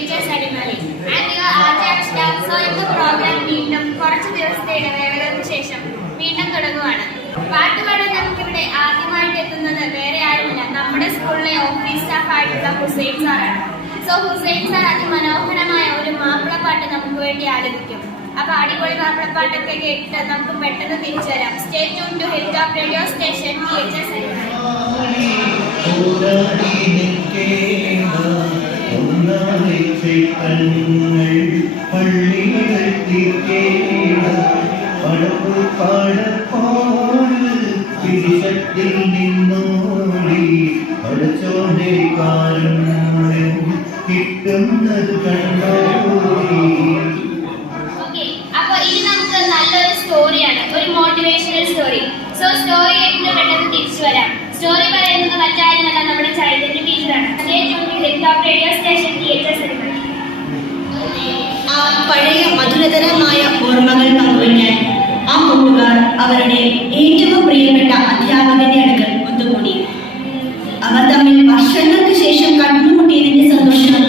Your art so ഇന്ന് programme വീണ്ടും കുറച്ച് ദിവസത്തെ ഇടവേളകൾക്ക് ശേഷം വീണ്ടും തുടങ്ങുവാണ്. പാട്ടുപാടാൻ നമുക്കിവിടെ ആദ്യമായിട്ട് എത്തുന്നത് വേറെ ആരുമില്ല. നമ്മുടെ സ്കൂളിലെ ഓഫീസ് സ്റ്റാഫ് ആയിട്ടുള്ള ഹുസൈൻ സാറാണ്. സോ ഹുസൈൻ സാർ അതിമനോഹരമായ ഒരു മാപ്പിളപ്പാട്ട് നമുക്ക് വേണ്ടി ആലപിക്കും. അപ്പൊ അടിപൊളി മാപ്പിളപ്പാട്ടൊക്കെ കേട്ടിട്ട് നമുക്ക് പെട്ടെന്ന് തിരിച്ചു വരാം stay tune to hill of radio station teacher H S പള്ളികൾ തീർക്കേണ്ട പടപ്പ് പാടപ്പോട് തിരിശത്തിൽ നിന്നോടി പടച്ചോന്റെ കാരുണ്യം കിട്ടുന്നത് കണ്ടോടി ഒരു മോട്ടിവേഷണൽ സ്റ്റോറി സോ സ്റ്റോറി കേട്ടിട്ട് പെട്ടെന്ന് വരാം. സ്റ്റോറി പറയുന്നത് മറ്റാരുമല്ല നമ്മുടെ ചൈതന്യ ടീച്ചറാണ് to hill radio station theatre ആ ആശ്ചര്യകരമായ ഓർമ്മകൾ പങ്കുവയ്ക്കാൻ ആ കൂട്ടുകാർ അവരുടെ ഏറ്റവും പ്രിയപ്പെട്ട അധ്യാപകന്റെ അടുക്കൽ ഒത്തുകൂടി. അവർ തമ്മിൽ വർഷങ്ങൾക്ക് ശേഷം കണ്ടുമുട്ടിയതിന്റെ സന്തോഷം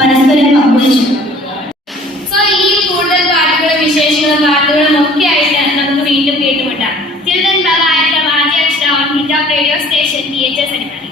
പരസ്പരം പങ്കുവച്ചു. ഒക്കെ ആയിട്ട് നമുക്ക് വീണ്ടും കേട്ടുമുട്ടാം. ചിൽഡ്രൻ ബൈ ആയിട്ടുള്ള വാദ്യാക്ഷരം റേഡിയോ സ്റ്റേഷൻ തിയേറ്റർ സെന്റർ